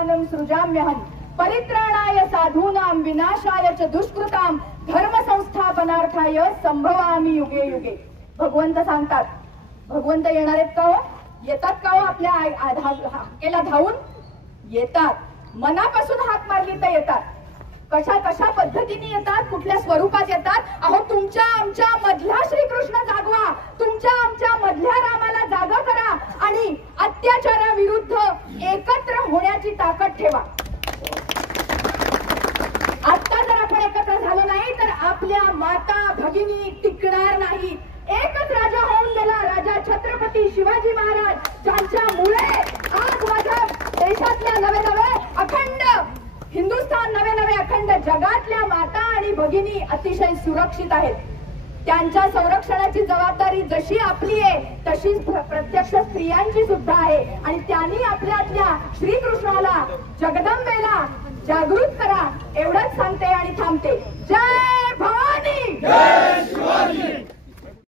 धर्मात्मानं सृजाम्यहं परित्राणाय साधूनां विनाशाय च दुष्कृतां धर्म संस्थापनार्थाय संभवामि युगे युगे. भगवंत सांगतात. भगवंत येणार आहेत का हो? येतात का हो? आपल्या हाकेला धावून येतात. मनापासून हाक मारली तर येतात. कशा कशा पद्धतीने येतात, कुठल्या स्वरूपात येतात? अहो, तुमच्या आमच्या मधला श्रीकृष्ण जागवा, तुमच्या आमच्या मधल्या रामाला जागा करा आणि अत्याचाराविरुद्ध एकत्र होण्याची ताकद ठेवा. आता जर आपण एकत्र झालो नाही तर आपल्या माता भगिनी टिकणार नाही. एकच राजा होऊन गेला, राजा छत्रपती शिवाजी महाराज, ज्यांच्यामुळे आज माझ्या देशातल्या नवे नवे अखंड हिंदुस्थान, नवे नवे अखंड जगातल्या माता आणि भगिनी अतिशय सुरक्षित आहेत. त्यांच्या संरक्षणाची जबाबदारी जशी आपली आहे तशीच प्रत्यक्ष स्त्रियांची सुद्धा आहे. आणि त्यांनी आपल्यातल्या श्रीकृष्णाला, जगदंबेला जागृत करा एवढंच सांगते आणि थांबते. जय